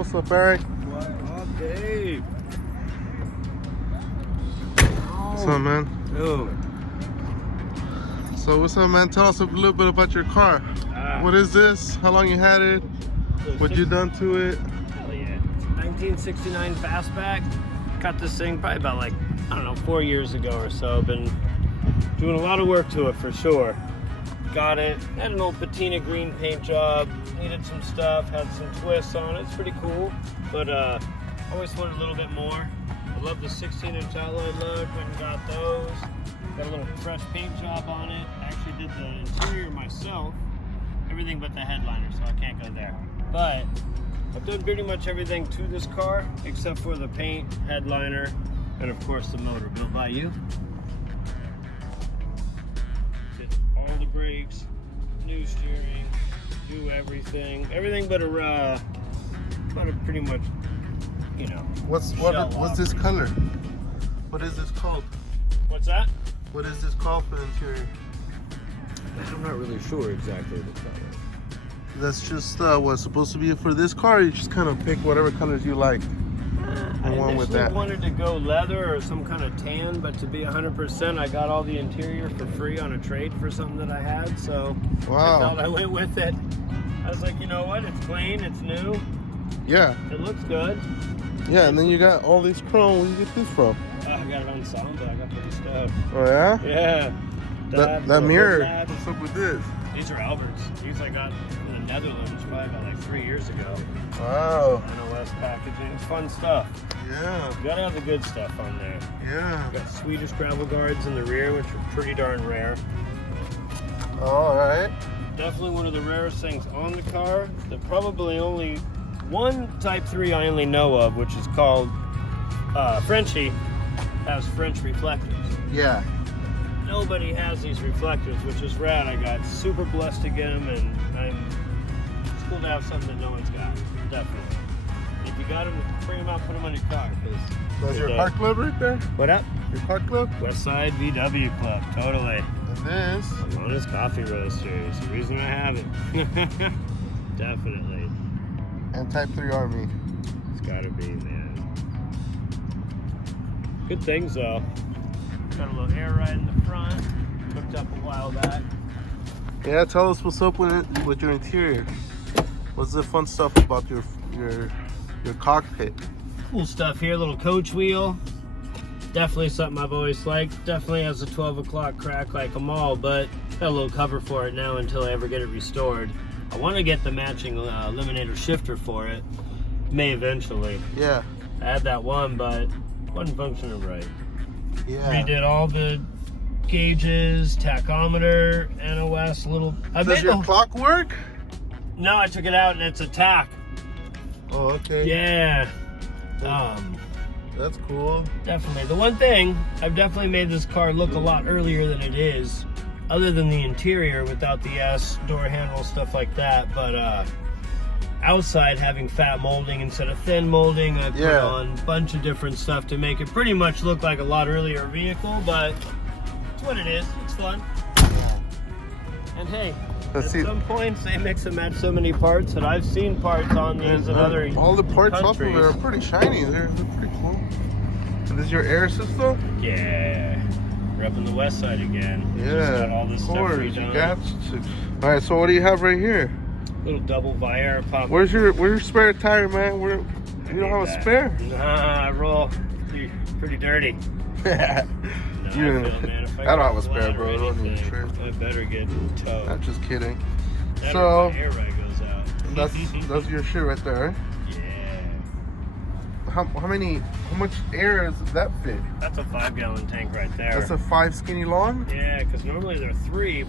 What's up, Eric? What up, Dave? What's up, man? Yo. So what's up, man? Tell us a little bit about your car. What is this? How long you had it? What you done to it? Hell yeah. 1969 fastback. Got this thing probably about like, I don't know, 4 years ago or so. Been doing a lot of work to it for sure. Got it. Had an old patina green paint job. Needed some stuff. Had some twists on it. It's pretty cool. But always wanted a little bit more. I love the 16-inch alloy look. Went and got those. Got a little fresh paint job on it. Actually did the interior myself. Everything but the headliner, so I can't go there. But I've done pretty much everything to this car except for the paint, headliner, and of course the motor. Built by you. Did all the brakes, new steering, do everything. Everything but a pretty much, you know. What's this color? What is this called? What's that? What is this called for the interior? I'm not really sure exactly the color. That's just what's supposed to be for this car. You just kind of pick whatever colors you like. I one with initially that. wanted to go leather or some kind of tan, but to be 100%, I got all the interior for free on a trade for something that I had, so Wow. I felt I went with it. I was like, you know what? It's clean, it's new, Yeah. it looks good. Yeah, and then you got all these chrome. Where do you get this from? I got it on sound, I got pretty stuff. Oh yeah? Yeah. That mirror. What's up with this? These are Alberts. These I got from the Netherlands probably about like 3 years ago. Wow. NOS packaging. It's fun stuff. Yeah. You gotta have the good stuff on there. Yeah. Got Swedish gravel guards in the rear, which are pretty darn rare. All right. Definitely one of the rarest things on the car. There's probably only one Type 3 I only know of, which is called Frenchie, has French reflectors. Yeah. Nobody has these reflectors, which is rad. I got super blessed to get them, and it's cool to have something that no one's got. Definitely. If you got them, bring them out, put them on your car. That's your car club right there? What up? Your car club? Westside VW Club, totally. And this? Honest Coffee Roasters, the reason I have it. Definitely. And Type 3 Army. It's gotta be, man. Good things though. Got a little air ride in the front. Hooked up a while back. Yeah, tell us what's up with your interior. What's the fun stuff about your cockpit? Cool stuff here, little coach wheel. Definitely something I've always liked. Definitely has a 12 o'clock crack like them all, but got a little cover for it now until I ever get it restored. I want to get the matching eliminator shifter for it. May eventually. Yeah. I had that one, but wasn't functioning right. Yeah. Redid all the gauges, tachometer, NOS, little. Does your clock work? No, I took it out and it's a tach. Oh, okay. Yeah. That's cool. Definitely. The one thing, I've definitely made this car look a lot earlier than it is, other than the interior without the S, door handle, stuff like that. But outside having fat molding instead of thin molding, I put on a bunch of different stuff to make it pretty much look like a lot earlier vehicle, but it's what it is. It's fun. And hey, some points they mix and match so many parts that I've seen parts on these in other all the parts off of countries. it are pretty shiny. They're pretty cool. And this is your air system? Yeah. We're up in the west side again. Yeah. Just got all this of stuff course. redone. You got to. All right. So what do you have right here? Little double Viera pop. Where's your spare tire, man? You don't have a spare? Nah, I roll pretty dirty. Yeah. I don't have a spare, bro. I don't need a trip. I better get towed. I'm just kidding. That So or my air ride goes out. that's your shit right there. Right? Yeah. How much air does that fit? That's a 5-gallon tank right there. That's a 5 skinny long? Yeah, because normally they're 3,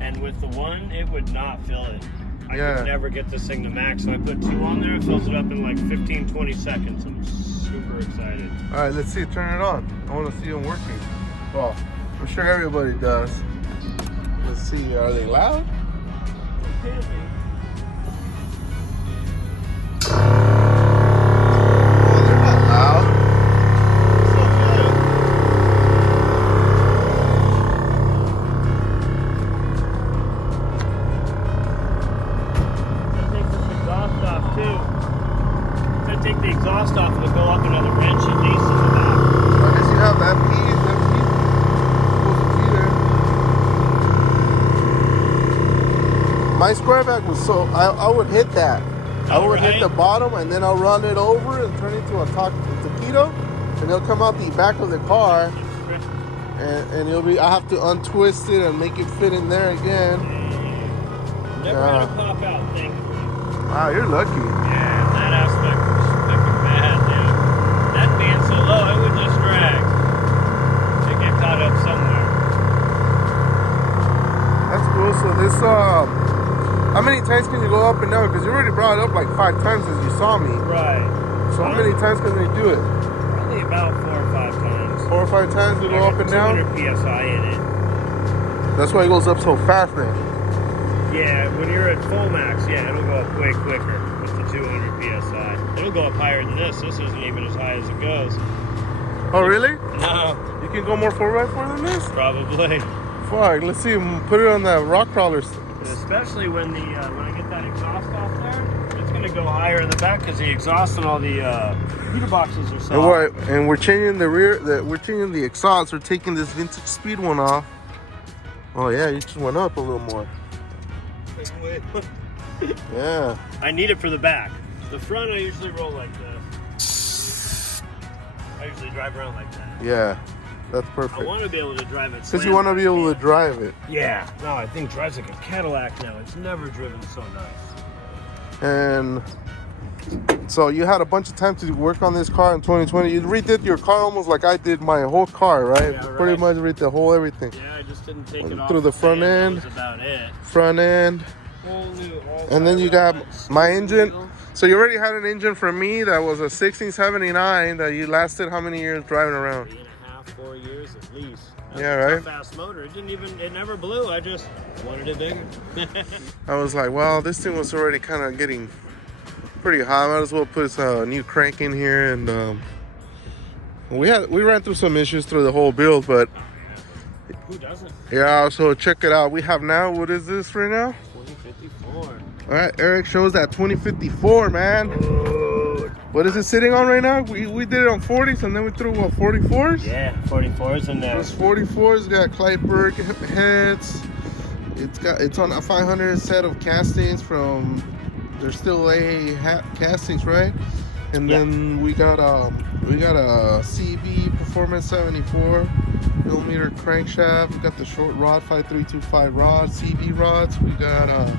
and with the one, it would not fill it. I could never get this thing to max, so I put 2 on there. It fills it up in like 15-20 seconds. I'm super excited. All right, let's see. Turn it on. I want to see them working. Well, I'm sure everybody does. Let's see. Are they loud? They can be. Too. my square back was so I would hit that. I would hit right. the bottom and then I'll run it over and turn it into a taquito, and it'll come out the back of the car, and it'll be. I have to untwist it and make it fit in there again. Never had a pop out, thankfully. Wow, you're lucky. Yeah, that aspect was fucking bad, dude. That being so low, it would just drag. To get caught up somewhere. That's cool. So this how many times can you go up and down? Because you already brought it up like 5 times as you saw me. Right. So how many times can they do it? Probably about 4 or 5 times. 4 or 5 times to go up and down? 200 psi in it. That's why it goes up so fast then. Yeah, when you're at full max, yeah, it'll go up way quicker with the 200 psi. It'll go up higher than this. This isn't even as high as it goes. Oh, really? No. You can go more 4x4 than this? Probably. Fuck, let's see. Put it on the rock crawlers. Especially when the when I get that exhaust off there, it's gonna go higher in the back because the exhaust and all the heater boxes are soft. And we're changing the rear. We're changing the exhaust. We're taking this vintage speed one off. Oh yeah, you just went up a little more. Yeah. I need it for the back. The front I usually roll like this. I usually drive around like that. Yeah, that's perfect. I want to be able to drive it. Because you want to be able to drive it. Yeah. No, I think it drives like a Cadillac now. It's never driven so nice. And so you had a bunch of time to work on this car in 2020. You redid your car almost like I did my whole car, right? Yeah, right. Pretty much redid the whole everything. Yeah, I just didn't take it off through the front end. That was about it. Front end. And then you got my engine. So you already had an engine from me that was a 1679 that you lasted how many years driving around? 3.5, 4 years at least. Yeah, right. Fast motor. It never blew. I just wanted it bigger. I was like, well, this thing was already kind of getting pretty hot. Might as well put a new crank in here, and we ran through some issues through the whole build, but who doesn't? yeah. So check it out. We have now. What is this right now? 2054. All right, Eric shows that 2054, man. What is it sitting on right now? We did it on 40s, and then we threw what 44s? Yeah, 44s in there. Those 44s got Clydeberg heads. It's on a 500 set of castings from. They're still A castings, right? And then we got a CB Performance 74 millimeter crankshaft. We got the short rod 5325 rod, CB rods. We got a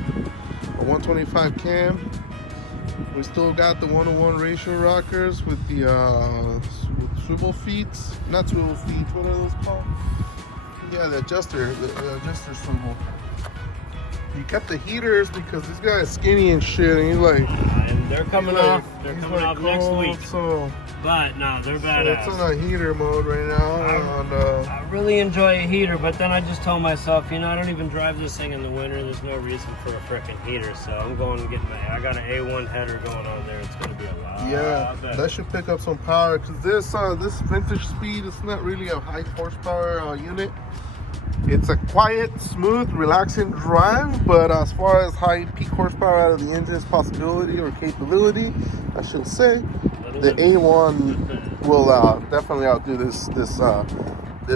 125 cam. We still got the 1-to-1 ratio rockers with the swivel feet. Not swivel feet. What are those called? Yeah, the adjuster swivel. You kept the heaters because this guy is skinny and shit, and he's like, and they're coming off. They're coming off next week. So, but no, they're badass. So it's on a heater mode right now. I really enjoy a heater, but then I just told myself, I don't even drive this thing in the winter. There's no reason for a freaking heater, so I'm going to get I got an A1 header going on there. It's going to be a lot. Yeah, that should pick up some power because this vintage speed is not really a high horsepower unit. It's a quiet, smooth, relaxing drive, but as far as high peak horsepower out of the engine's possibility or capability, I should say, the A1 will definitely outdo this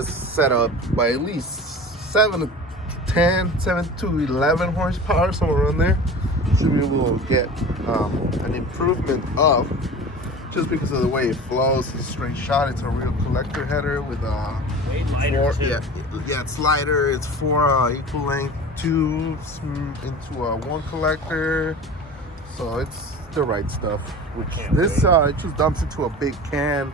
setup by at least 7 to 10, 7 to 11 horsepower, somewhere around there. Should be able to get an improvement of, just because of the way it flows. It's a straight shot. It's a real collector header with way lighter too. Yeah, it's lighter. It's 4 equal length tubes into one collector, so it's the right stuff. Which this it just dumps into a big can.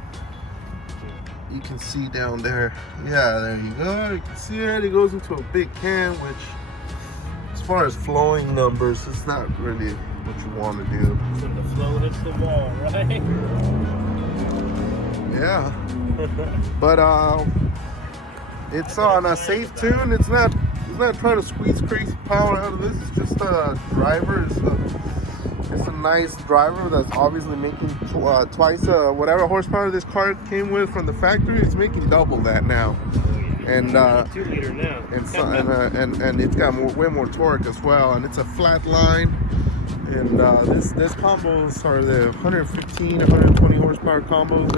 You can see down there. Yeah, there you go. You can see it. It goes into a big can, which, as far as flowing numbers, it's not really what you want to do. When the flow hits the wall, right? Yeah. But it's on a safe tune. It's not trying to squeeze crazy power out of this. It's just a driver. It's a nice driver that's obviously making twice whatever horsepower this car came with from the factory. It's making double that now. And 2 liter now. And it's got way more torque as well. And it's a flat line. And this combos are the 115, 120 horsepower combos.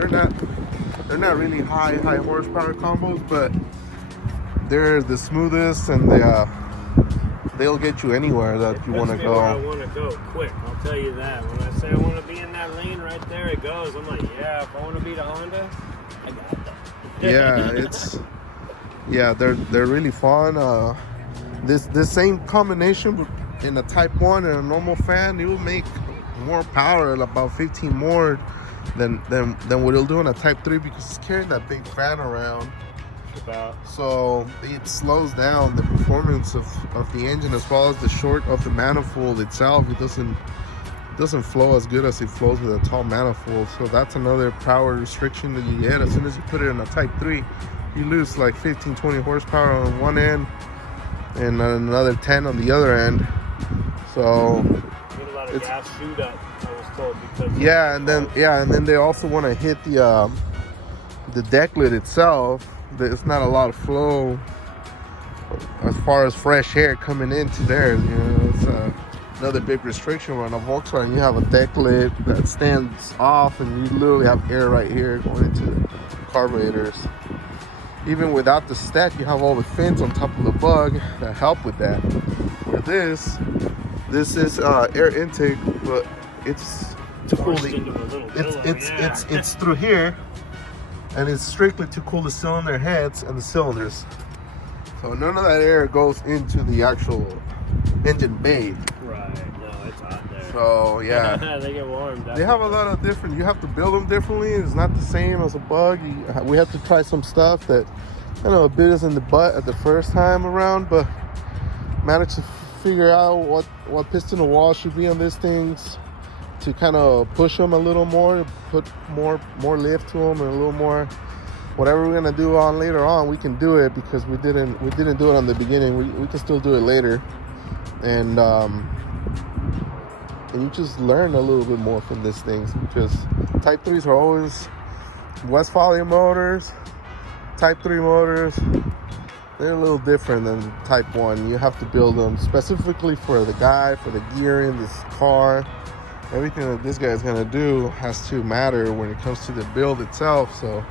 They're not really high horsepower combos, but they're the smoothest and they they'll get you anywhere that you want to It puts me where I go. want to go quick. I'll tell you that. When I say I want to be in that lane right there, it goes. I'm like, yeah. If I want to beat a Honda, I got that. Yeah, they're really fun. This same combination in a Type 1 and a normal fan, it will make more power, about 15 more than what it'll do in a Type 3, because it's carrying that big fan around. So it slows down the performance of the engine, as well as the short of the manifold itself. It doesn't flow as good as it flows with a tall manifold. So that's another power restriction that you get. As soon as you put it in a Type 3, you lose like 15-20 horsepower on one end and another 10 on the other end. So Get a lot of gas shoot up, I was told, because and then they also want to hit the deck lid itself. There's not a lot of flow as far as fresh air coming into there. You know, it's another big restriction. On a Volkswagen, you have a deck lid that stands off, and you literally have air right here going into the carburetors. Even without the stack, you have all the fins on top of the bug that help with that. Where this is air intake, but it's to cool it's through here, and it's strictly to cool the cylinder heads and the cylinders. So none of that air goes into the actual engine bay. Right. No, it's hot there. So yeah, they get warm. Definitely. They have a lot of different. You have to build them differently. It's not the same as a bug. We have to try some stuff that bit us in the butt at the first time around, but managed to figure out what piston and wall should be on these things to kind of push them a little more, put more lift to them, and a little more whatever we're gonna do on later on. We can do it because we didn't do it on the beginning. We can still do it later, and you just learn a little bit more from these things, because Type 3s are always Westphalia motors. Type 3 motors, they're a little different than Type 1. You have to build them specifically for the guy, for the gearing, this car. Everything that this guy is going to do has to matter when it comes to the build itself. So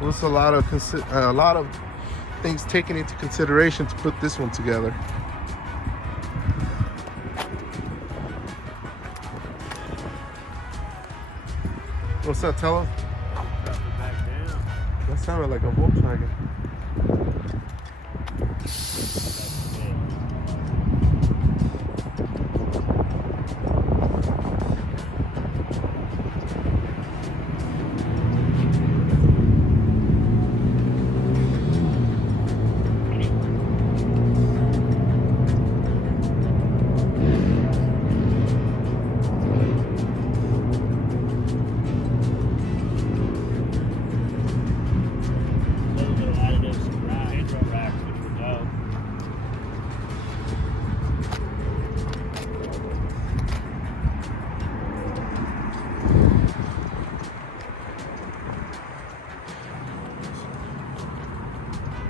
there's a lot of things taken into consideration to put this one together. What's that, Tella? Drop it back down. That sounded like a Volkswagen.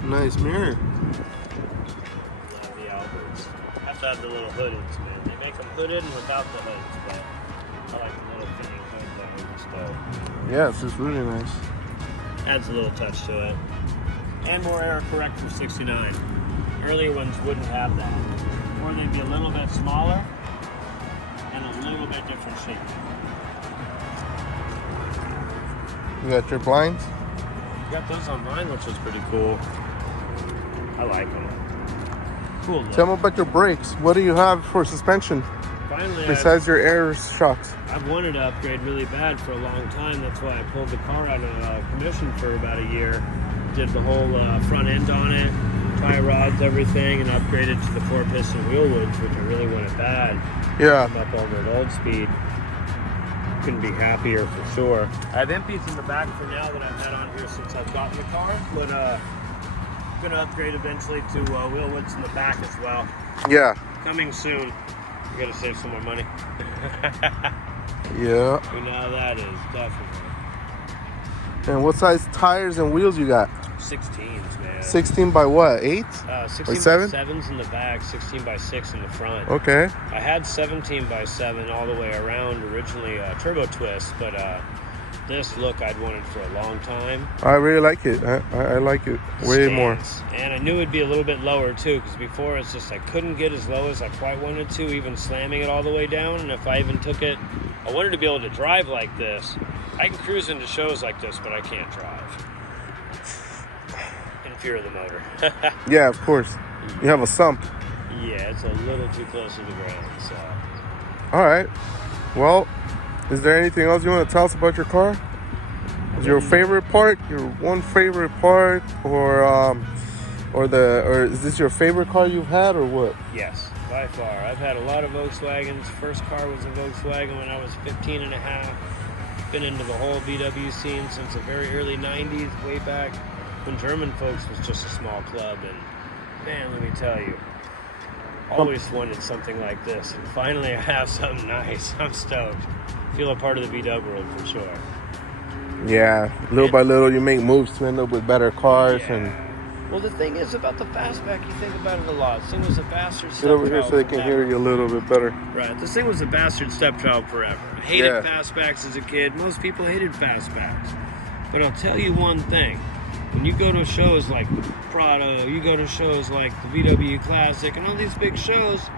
Nice mirror. The Alberts. Have to have the little hooded, man. They make them hooded and without the hoods, but I like the little thinning hood there instead. Yes, it's really nice. Adds a little touch to it. And more error correct for 69. Earlier ones wouldn't have that. Or they'd be a little bit smaller and a little bit different shape. You got your blinds? Got those on mine, which is pretty cool. I like them. Cool look. Tell me about your brakes. What do you have for suspension? Finally, besides your air shocks? I've wanted to upgrade really bad for a long time. That's why I pulled the car out of commission for about a year. Did the whole front end on it, tie rods, everything, and upgraded to the 4-piston wheel wells, which I really wanted bad. Yeah. I'm up on that old speed. Couldn't be happier for sure. I have empties in the back for now that I've had on here since I've gotten the car, but I'm gonna upgrade eventually to wheel widths in the back as well. Yeah. Coming soon. We gotta save some more money. Yeah. You know how that is, definitely. And what size tires and wheels you got? 16s, man. 16 by what? 8? 16 by by 7? 7s in the back, 16 by 6 in the front. Okay. I had 17 by 7 all the way around, originally turbo twist, but this look I'd wanted for a long time. I really like it. I like it way more. And I knew it'd be a little bit lower too, because before it's just I couldn't get as low as I quite wanted to, even slamming it all the way down. And if I even took it, I wanted to be able to drive like this. I can cruise into shows like this, but I can't drive. In fear of the motor. Yeah, of course. You have a sump. Yeah, it's a little too close to the ground, so. All right. Well, is there anything else you want to tell us about your car? Is your favorite part, your one favorite part, or is this your favorite car you've had, or what? Yes, by far. I've had a lot of Volkswagens. First car was a Volkswagen when I was 15 and a half. Been into the whole VW scene since the very early 90s, way back when German Folks was just a small club. And man, let me tell you, always wanted something like this. And finally I have something nice. I'm stoked. Feel a part of the VW world for sure. Yeah, little by little you make moves to end up with better cars. Yeah. And well, the thing is about the fastback, you think about it a lot. This thing was a bastard get over here so they can hear you a little bit better. Right, this thing was a bastard stepchild forever. I hated fastbacks as a kid. Most people hated fastbacks. But I'll tell you one thing. When you go to shows like Prado, you go to shows like the VW Classic, and all these big shows,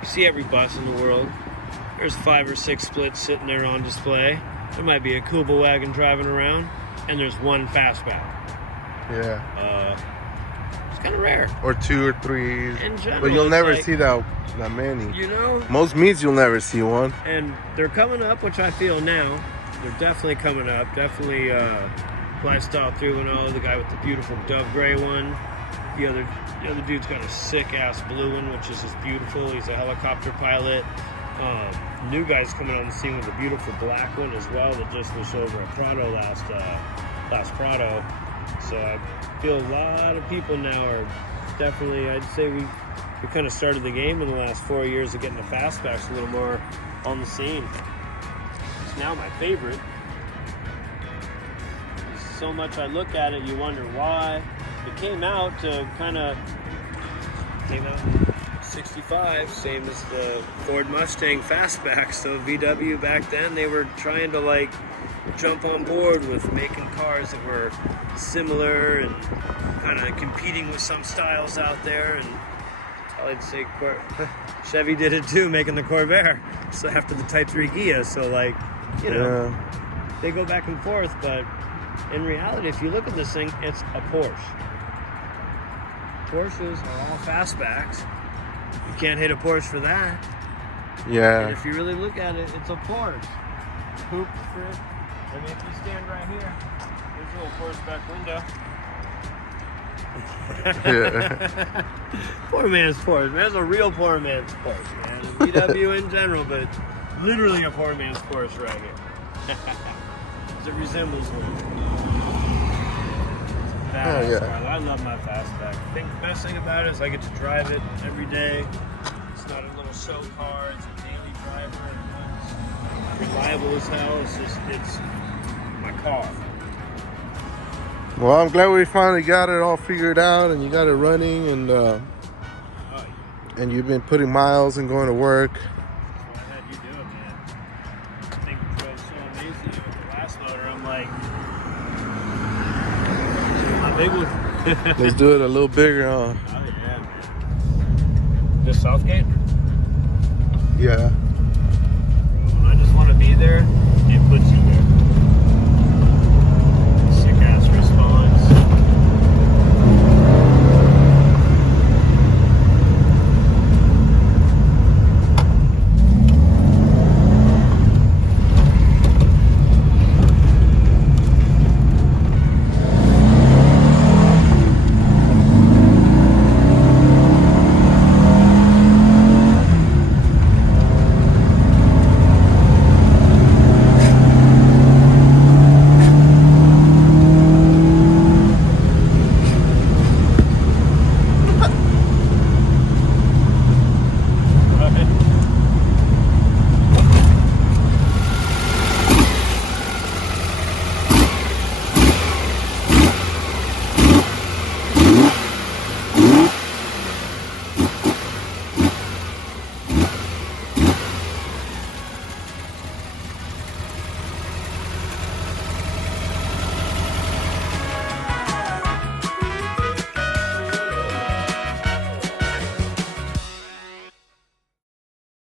you see every bus in the world. There's 5 or 6 splits sitting there on display. There might be a Kuba wagon driving around, and there's one fastback. Yeah. It's kind of rare. Or 2 or 3. In general, but you'll never like, see that many. You know? Most meets you'll never see one. And they're coming up, which I feel now. They're definitely coming up. Definitely Lifestyle 310, the guy with the beautiful dove gray one. The other dude's got a sick-ass blue one, which is just beautiful. He's a helicopter pilot. New guy's coming on the scene with a beautiful black one as well that just was over at Prado last Prado. So I feel a lot of people now are definitely, I'd say we kind of started the game in the last 4 years of getting the fastbacks a little more on the scene. It's now my favorite. So much I look at it, you wonder why. It came out in 65, same as the Ford Mustang fastback. So VW back then, they were trying to like jump on board with making cars that were similar and kind of competing with some styles out there. And I'd say Chevy did it too, making the Corvair. So after the Type 3 Ghia, so like, you know, they go back and forth. But in reality, if you look at this thing, it's a Porsche. Porsches are all fastbacks. You can't hit a Porsche for that. Yeah. And if you really look at it, it's a Porsche. Coupe, strip. I mean, if you stand right here, there's a little Porsche back window. Yeah. Poor man's Porsche, man. That's a real poor man's Porsche, man. VW in general, but literally a poor man's Porsche right here. It resembles one. Badass car. I love my fastback. I think the best thing about it is I get to drive it every day. It's not a little show car. It's a daily driver. It's reliable as hell. It's my car. Well, I'm glad we finally got it all figured out and you got it running and and you've been putting miles and going to work. That's what I had you do it, man. I think it drove so amazing with the last motor. I'm like, my big one. Let's do it a little bigger, huh? Oh, yeah, man. This Southgate? Yeah.